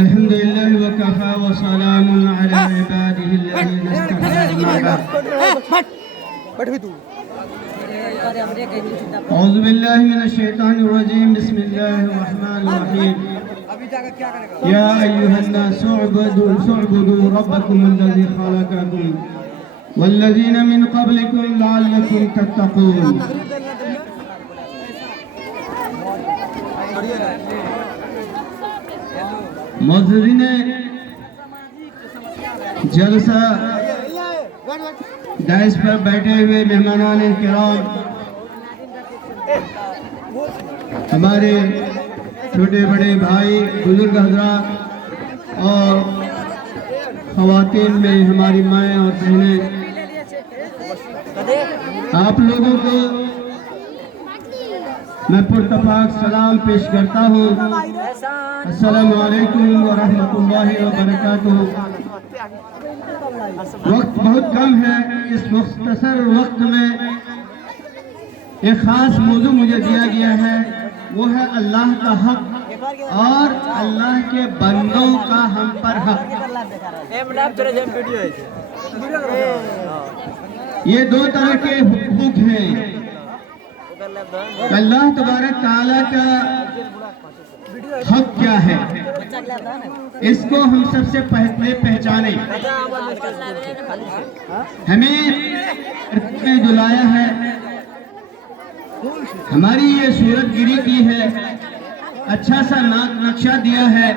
الحمد لله وكفى وسلام على عباده الذين اصطفى أعوذ بالله من الشيطان الرجيم بسم الله الرحمن الرحيم يا أيها الناس اعبدوا ربكم الذي خلقكم والذين من قبلكم لعلكم تتقون معززین جلسہ دائس پر بیٹھے ہوئے مہمانان کرام، ہمارے چھوٹے بڑے بھائی بزرگ حضرات اور خواتین میں ہماری مائیں اور بہنیں، آپ لوگوں کو میں پرتپاک سلام پیش کرتا ہوں۔ السلام علیکم ورحمۃ اللہ وبرکاتہ۔ وقت بہت کم ہے، اس مختصر وقت میں ایک خاص موضوع مجھے دیا گیا ہے، وہ ہے اللہ کا حق اور اللہ کے بندوں کا ہم پر حق۔ یہ دو طرح کے حقوق ہیں۔ اللہ تبارک تعالیٰ کا حق کیا ہے، اس کو ہم سب سے پہلے پہچانیں۔ ہمیں جو لایا ہے، ہماری یہ صورت گیری کی ہے، اچھا سا نقشہ دیا ہے،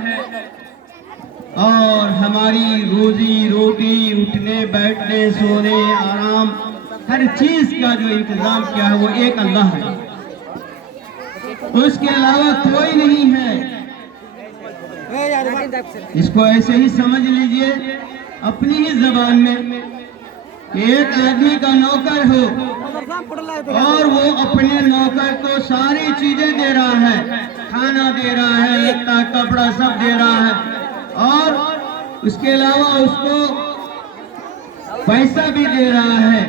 اور ہماری روزی روٹی، اٹھنے بیٹھنے سونے آرام ہر چیز کا جو انتظام کیا ہے وہ ایک اللہ ہے، اس کے علاوہ کوئی نہیں ہے۔ اس کو ایسے ہی سمجھ لیجئے اپنی ہی زبان میں کہ ایک آدمی کا نوکر ہو اور وہ اپنے نوکر کو ساری چیزیں دے رہا ہے، کھانا دے رہا ہے، لتا کپڑا سب دے رہا ہے، اور اس کے علاوہ اس کو پیسہ بھی دے رہا ہے،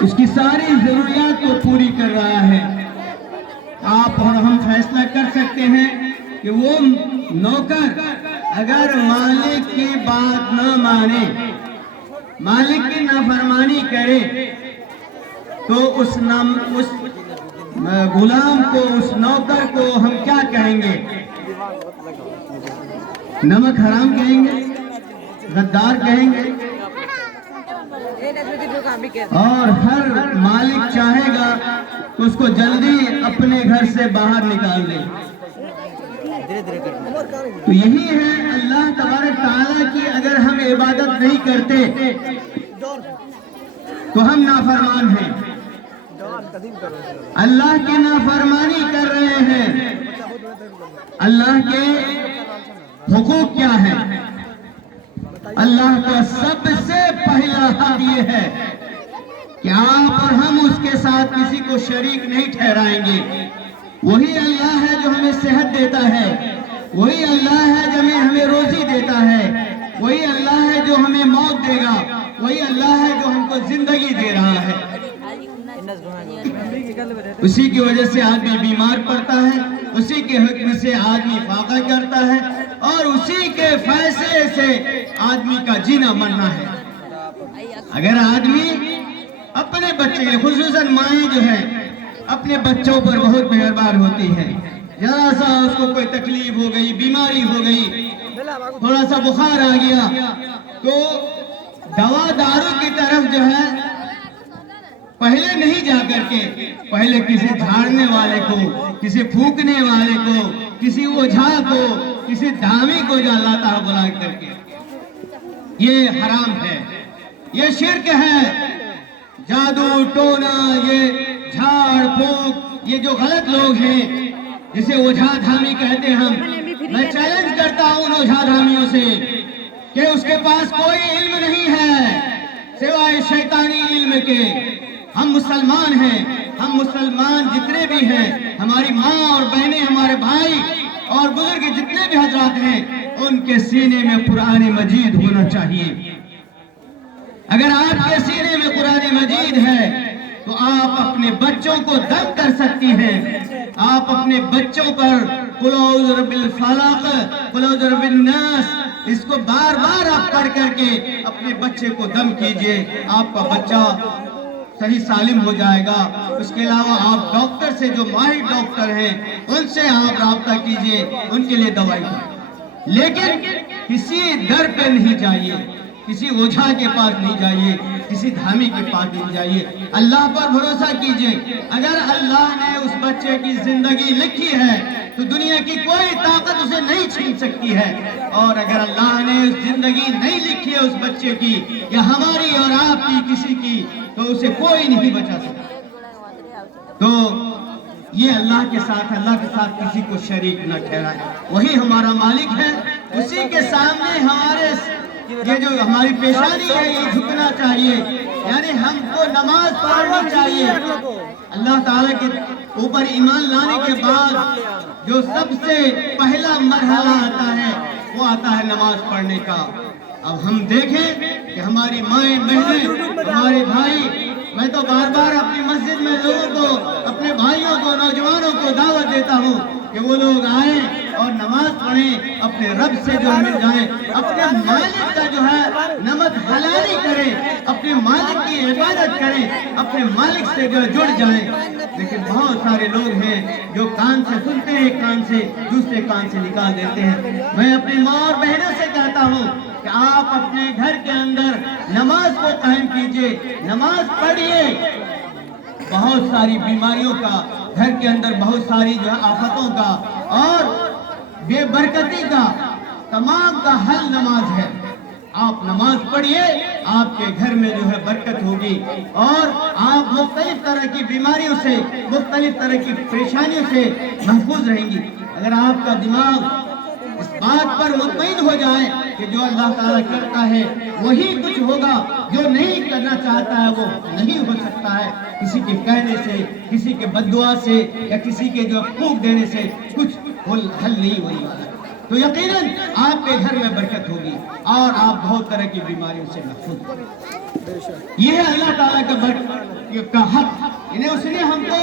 اس کی ساری ضروریات کو پوری کر رہا ہے۔ آپ اور ہم فیصلہ کر سکتے ہیں کہ وہ نوکر اگر مالک کی بات نہ مانے، مالک کی نافرمانی کرے، تو اس غلام کو، اس نوکر کو ہم کیا کہیں گے؟ نمک حرام کہیں گے، غدار کہیں گے، اور ہر مالک چاہے گا کہ اس کو جلدی اپنے گھر سے باہر نکال دے۔ تو یہی ہے اللہ تبارک تعالیٰ کی اگر ہم عبادت نہیں کرتے تو ہم نافرمان ہیں، اللہ کی نافرمانی کر رہے ہیں۔ اللہ کے حقوق کیا ہے؟ اللہ کا سب سے پہلا حق یہ ہے کہ آپ اور ہم اس کے ساتھ کسی کو شریک نہیں ٹھہرائیں گے۔ وہی اللہ ہے جو ہمیں صحت دیتا ہے، وہی اللہ ہے جو ہمیں روزی دیتا ہے، وہی اللہ ہے جو ہمیں موت دے گا، وہی اللہ ہے جو ہم کو زندگی دے رہا ہے۔ اسی کی وجہ سے آدمی بیمار پڑتا ہے، اسی کے حکم سے آدمی فاقہ کرتا ہے، اور اسی کے فیصلے سے آدمی کا جینا مرنا ہے۔ اگر آدمی اپنے بچے، خصوصاً مائیں جو ہے اپنے بچوں پر بہت مہربان ہوتی ہے، ذرا سا اس کو کوئی تکلیف ہو گئی، بیماری ہو گئی، تھوڑا سا بخار آ گیا، تو دوا دارو کی طرف جو ہے پہلے نہیں جا کر کے، پہلے کسی جھاڑنے والے کو، کسی پھونکنے والے کو، کسی اوجھا کو، کسی دھامی کو جو اللہ تعالیٰ بلا کر کے، یہ حرام ہے، یہ شرک ہے۔ جادو ٹونا، یہ جھاڑ پھونک، یہ جو غلط لوگ ہیں جسے اوجھا دھامی کہتے ہیں، میں چیلنج کرتا ہوں ان اوجھا دھامیوں سے کہ اس کے پاس کوئی علم نہیں ہے سوائے شیطانی علم کے۔ ہم مسلمان ہیں، ہم مسلمان جتنے بھی ہیں، ہماری ماں اور بہنیں، ہمارے بھائی اور بزرگ جتنے بھی حضرات ہیں، ان کے سینے میں قرآن مجید ہونا چاہیے۔ اگر آپ کے سینے میں قرآن مجید ہے تو تو آپ اپنے بچوں کو دم کر سکتی ہیں. آپ اپنے بچوں پر قل اعوذ برب الفلق قل اعوذ برب الناس اس کو بار بار آپ پڑھ کر کے اپنے بچے کو دم کیجئے. آپ کا بچہ صحیح سالم ہو جائے گا. اس کے علاوہ آپ ڈاکٹر سے جو ماہر ڈاکٹر ہیں ان سے آپ رابطہ کیجئے, ان کے لیے دوائی دیں. لیکن کسی در پہ نہیں جائیے, کسی اوجھا کے پاس نہیں جائیے, کسی دھامی کے پاس نہیں جائیے. اللہ پر بھروسہ کیجئے. اگر اللہ نے اس بچے کی زندگی لکھی ہے تو دنیا کی کوئی طاقت اسے نہیں چھین سکتی ہے, اور اگر اللہ نے زندگی نہیں لکھی ہے اس بچے کی یا ہماری اور آپ کی کسی کی تو اسے کوئی نہیں بچا سکتا. تو یہ اللہ کے ساتھ کسی کو شریک نہ ٹھہرائے. وہی ہمارا مالک ہے, اسی کے سامنے ہمارے یہ جو ہماری پیشانی ہے یہ جھکنا چاہیے. یعنی ہم کو نماز پڑھنی چاہیے. اللہ تعالیٰ کے اوپر ایمان لانے کے بعد جو سب سے پہلا مرحلہ آتا ہے وہ آتا ہے نماز پڑھنے کا. اب ہم دیکھیں کہ ہماری مائیں بہنیں ہمارے بھائی, میں تو بار بار اپنی مسجد میں لوگوں کو اپنے بھائیوں کو نوجوانوں کو دعوت دیتا ہوں کہ وہ لوگ آئیں اور نماز پڑھیں, اپنے رب سے جو مل جائیں, اپنے مالک کا جو ہے نمک حلالی کریں, اپنے مالک کی عبادت کریں, اپنے مالک سے جو جڑ جائیں. لیکن بہت سارے لوگ ہیں جو کان سے سنتے ہیں, کان سے دوسرے کان سے نکال دیتے ہیں. میں اپنی ماں اور بہنوں سے کہتا ہوں کہ آپ اپنے گھر کے اندر نماز کو قائم کیجئے, نماز پڑھیے. بہت ساری بیماریوں کا گھر کے اندر, بہت ساری جو ہے آفتوں کا اور بے برکتی کا تمام کا حل نماز ہے. آپ نماز پڑھیے, آپ کے گھر میں جو ہے برکت ہوگی اور آپ مختلف طرح کی بیماریوں سے, مختلف طرح کی پریشانیوں سے محفوظ رہیں گی. اگر آپ کا دماغ اس بات پر مطمئن ہو جائے کہ جو اللہ تعالیٰ کرتا ہے وہی کچھ ہوگا, جو نہیں کرنا چاہتا ہے وہ نہیں ہو سکتا ہے. کسی کے کہنے سے, کسی کے بد دعا سے یا کسی کے جو پھونک دینے سے کچھ حل نہیں ہونے والا. تو یقیناً آپ کے گھر میں برکت ہوگی اور آپ بہت طرح کی بیماریوں سے محفوظ ہوں گے. یہ ہے اللہ تعالیٰ کا حق. انہیں اس نے ہم کو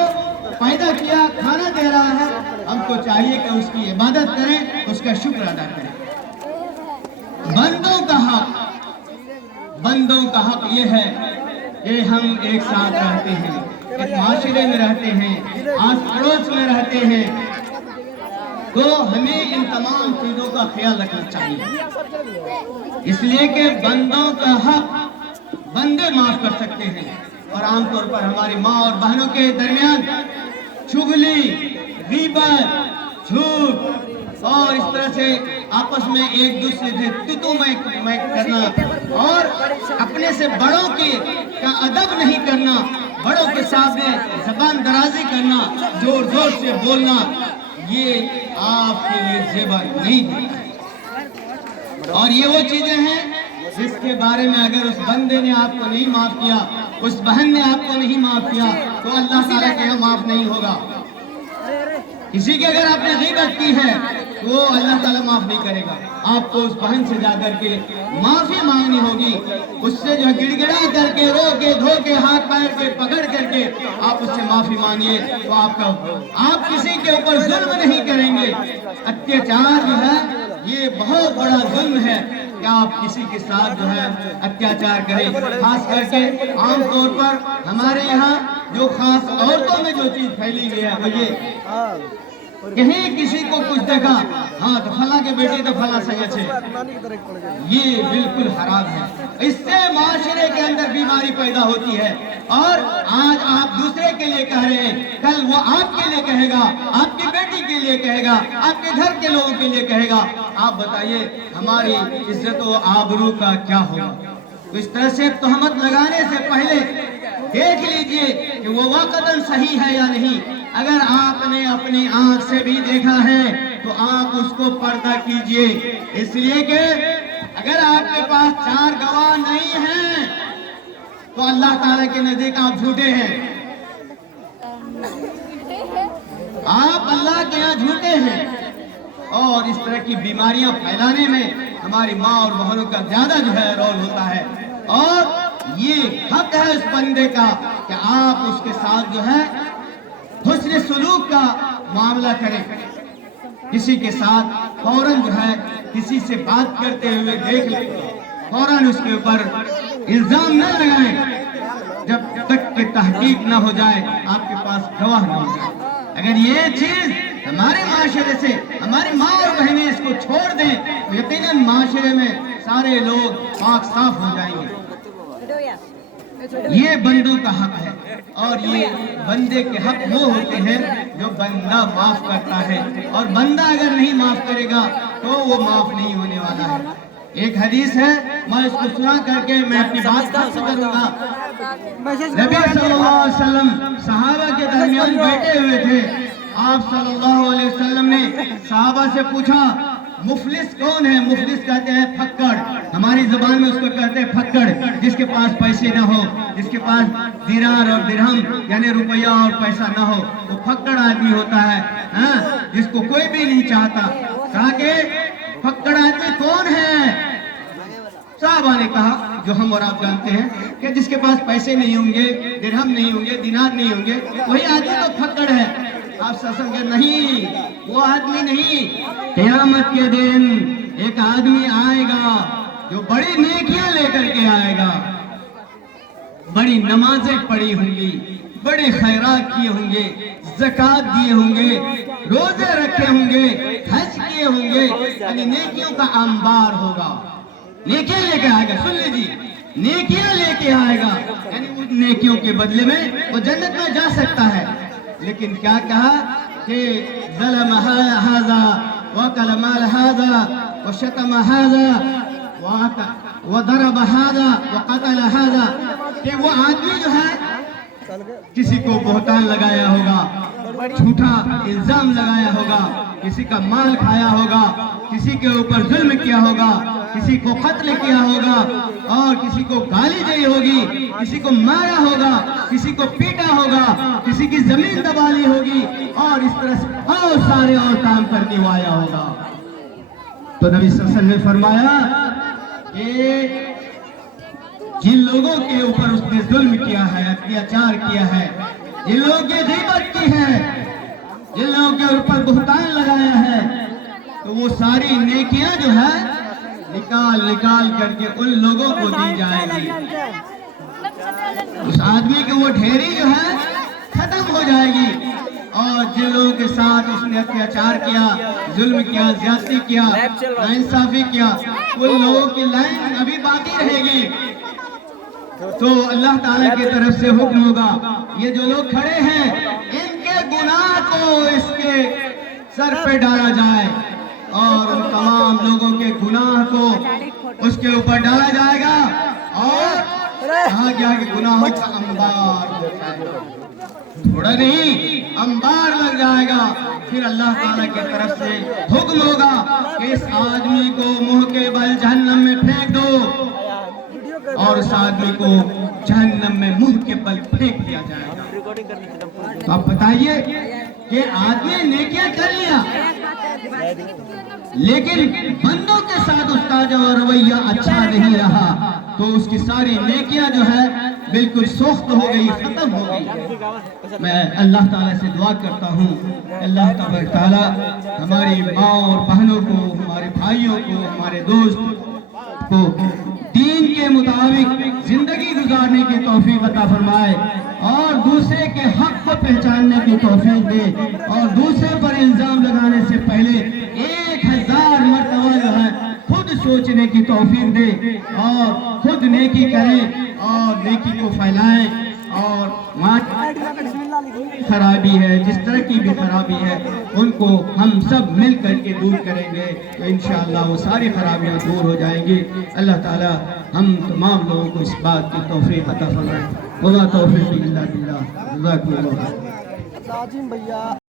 پیدا کیا, کھانا دے رہا ہے, ہم کو چاہیے کہ اس کی عبادت کریں, اس کا شکر ادا کریں. بندوں کا حق یہ ہے کہ ہم ایک ساتھ رہتے ہیں, ایک معاشرے میں رہتے ہیں, آس پڑوس میں رہتے ہیں, تو ہمیں ان تمام چیزوں کا خیال رکھنا چاہیے. اس لیے کہ بندوں کا حق بندے معاف کر سکتے ہیں, اور عام طور پر ہماری ماں اور بہنوں کے درمیان چغلی, غیبت, جھوٹ اور اس طرح سے آپس میں ایک دوسرے سے تو میں کرنا اور اپنے سے بڑوں کا ادب نہیں کرنا, بڑوں کے سامنے زبان درازی کرنا, زور زور سے بولنا, یہ آپ کے لیے زیبا نہیں ہے. اور یہ وہ چیزیں ہیں جس کے بارے میں اگر اس بندے نے آپ کو نہیں معاف کیا, اس بہن نے آپ کو نہیں معاف کیا, تو اللہ تعالیٰ کے یہاں معاف نہیں ہوگا. کسی کی اگر آپ نے غیبت کی ہے تو اللہ تعالیٰ معاف نہیں کرے گا. آپ کو اس بہن سے جا کر کے معافی مانگنی ہوگی, اس سے جو گڑ گڑا کر کے, رو کے, دھو کے, ہاتھ پیر کے پکڑ کر کے آپ اس سے معافی مانگیے. تو آپ کسی کے اوپر ظلم نہیں کریں گے. اتیاچار جو ہے یہ بہت بڑا ظلم ہے کہ آپ کسی کے ساتھ جو ہے اتیاچار کریں. خاص کر کے عام طور پر ہمارے یہاں جو خاص عورتوں میں جو چیز پھیلی ہوئی ہے وہ یہ کہیں کسی کو کچھ دیکھا, ہاں تو فلاں کے بیٹے تو فلاں سید سے, یہ بالکل حرام ہے. اس سے معاشرے کے اندر بیماری پیدا ہوتی ہے. اور آج آپ دوسرے کے لیے کہہ رہے ہیں, کل وہ آپ کے لیے کہے گا, آپ کی بیٹی کے لیے کہے گا, آپ کے گھر کے لوگوں کے لیے کہے گا. آپ بتائیے ہماری عزت و آبرو کا کیا ہوگا؟ تو اس طرح سے تہمت لگانے سے پہلے دیکھ لیجئے کہ وہ واقعاً صحیح ہے یا نہیں. اگر آپ نے اپنی آنکھ سے بھی دیکھا ہے تو آپ اس کو پردہ کیجئے. اس لیے کہ اگر آپ کے پاس 4 گواہ نہیں ہیں تو اللہ تعالیٰ کے نزدیک آپ جھوٹے ہیں, آپ اللہ کے یہاں جھوٹے ہیں. اور اس طرح کی بیماریاں پھیلانے میں ہماری ماں اور بہنوں کا زیادہ جو ہے رول ہوتا ہے. اور یہ حق ہے اس بندے کا کہ آپ اس کے ساتھ جو ہے حسن سلوک کا معاملہ کریں. کسی کے ساتھ فوراً جو ہے کسی سے بات کرتے ہوئے دیکھ لیں فوراً اس کے اوپر الزام نہ لگائیں جب تک کہ تحقیق نہ ہو جائے, آپ کے پاس گواہ نہ ہو جائے. اگر یہ چیز ہمارے معاشرے سے ہماری ماں اور بہنیں اس کو چھوڑ دیں تو یقیناً معاشرے میں سارے لوگ پاک صاف ہو جائیں گے. یہ بندوں کا حق ہے اور یہ بندے کے حق وہ ہوتے ہیں جو بندہ معاف کرتا ہے, اور بندہ اگر نہیں معاف کرے گا تو وہ معاف نہیں ہونے والا ہے. ایک حدیث ہے, میں اس کو سنا کر کے میں اپنی بات ختم کروں گا. نبی صلی اللہ علیہ وسلم صحابہ کے درمیان بیٹھے ہوئے تھے. آپ صلی اللہ علیہ وسلم نے صحابہ سے پوچھا مفلس کون ہے؟ مفلس کہتے ہیں پھکڑ, ہماری زبان میں اس کو کہتے ہیں پھکڑ, جس کے پاس پیسے نہ ہو, جس کے پاس دینار اور درہم یعنی روپیہ اور پیسہ نہ ہو, وہ پھکڑ آدمی ہوتا ہے, جس کو کوئی بھی نہیں چاہتا. کہا کہ پھکڑ آدمی کون ہے؟ صحابہ نے کہا جو ہم اور آپ جانتے ہیں کہ جس کے پاس پیسے نہیں ہوں گے, درہم نہیں ہوں گے, دینار نہیں ہوں گے, وہی آدمی تو پھکڑ ہے. آپ سسم کہ نہیں, وہ آدمی نہیں. قیامت کے دن ایک آدمی آئے گا جو بڑی نیکیاں لے کر کے آئے گا, بڑی نمازیں پڑھی ہوں گی, بڑے خیرات کیے ہوں گے, زکوٰۃ دیے ہوں گے, روزے رکھے ہوں گے, حج کیے ہوں گے, یعنی نیکیوں کا انبار ہوگا. نیکیاں لے کے آئے گا, سن لیجیے, نیکیاں لے کے آئے گا, یعنی ان نیکیوں کے بدلے میں وہ جنت میں جا سکتا ہے. لیکن کیا کہا کہ ظلم ھذا وَأَكَلَ مَالَ ھذا وَشَتَمَ ھذا وَضَرَبَ ھذا وَقَتَلَ ھذا, کہ وہ آدمی جو ہے کسی کو بہتان لگایا ہوگا, جھوٹا الزام لگایا ہوگا, کسی کا مال کھایا ہوگا, کسی کے اوپر ظلم کیا ہوگا, کسی کو قتل کیا ہوگا, اور کسی کو گالی دی ہوگی, کسی کو مارا ہوگا, کسی کو پیٹا ہوگا, کسی کی زمین دبا لی ہوگی, اور اس طرح سے بہت سارے اور کام کرنے والا ہوگا. تو نبی صلی اللہ علیہ وسلم نے فرمایا کہ جن لوگوں کے اوپر اس نے ظلم کیا ہے, اتیاچار کیا ہے, جن لوگوں کی غیبت کی ہے, جن لوگوں کے اوپر بہتان لگایا ہے, تو وہ ساری نیکیاں جو ہے نکال کر کے ان لوگوں کو دی جائے گی. اس آدمی کی وہ ڈھیری جو ہے ختم ہو جائے گی, اور جن لوگوں کے ساتھ اس نے اتیاچار کیا, ظلم کیا, زیادتی کیا, ناانصافی کیا, ان لوگوں کی لائن ابھی باقی رہے گی. تو اللہ تعالیٰ کی طرف سے حکم ہوگا, یہ جو لوگ کھڑے ہیں ان کے گناہ کو اس کے سر پہ ڈالا جائے, اور ان تمام لوگوں کے گناہ کو اس کے اوپر ڈالا جائے گا, اور کہا گیا کہ گناہوں کا انبار تھوڑا نہیں, انبار لگ جائے گا. پھر اللہ تعالیٰ کی طرف سے حکم ہوگا کہ اس آدمی کو منہ کے بل جہنم میں پھینک دو, اور اس آدمی کو جہنم میں منہ کے بل پھینک دیا جائے گا. تو آپ بتائیے کہ آدمی نے نیکیاں کر لیا, لیکن بندوں کے ساتھ اس کا جو رویہ اچھا نہیں رہا, تو اس کی ساری نیکیاں جو ہے بالکل سوخت ہو گئی, ختم ہو گئی. میں اللہ تعالیٰ سے دعا کرتا ہوں, اللہ تبارک تعالیٰ ہماری ماں اور بہنوں کو, ہمارے بھائیوں کو, ہمارے دوست کو دین کے مطابق زندگی گزارنے کی توفیق عطا فرمائے, اور دوسرے کے حق کو پہچاننے کی توفیق دے, اور دوسرے پر الزام لگانے سے پہلے 1000 مرتبہ جو ہے خود سوچنے کی توفیق دے, اور خود نیکی کریں اور نیکی کو پھیلائیں. اور خرابی ہے, جس طرح کی بھی خرابی ہے, ان کو ہم سب مل کر کے دور کریں گے تو انشاءاللہ وہ ساری خرابیاں دور ہو جائیں گی. اللہ تعالی ہم تمام لوگوں کو اس بات کی توفیق عطا فرمائے. وما توفیق الا باللہ. جزاکم اللہ.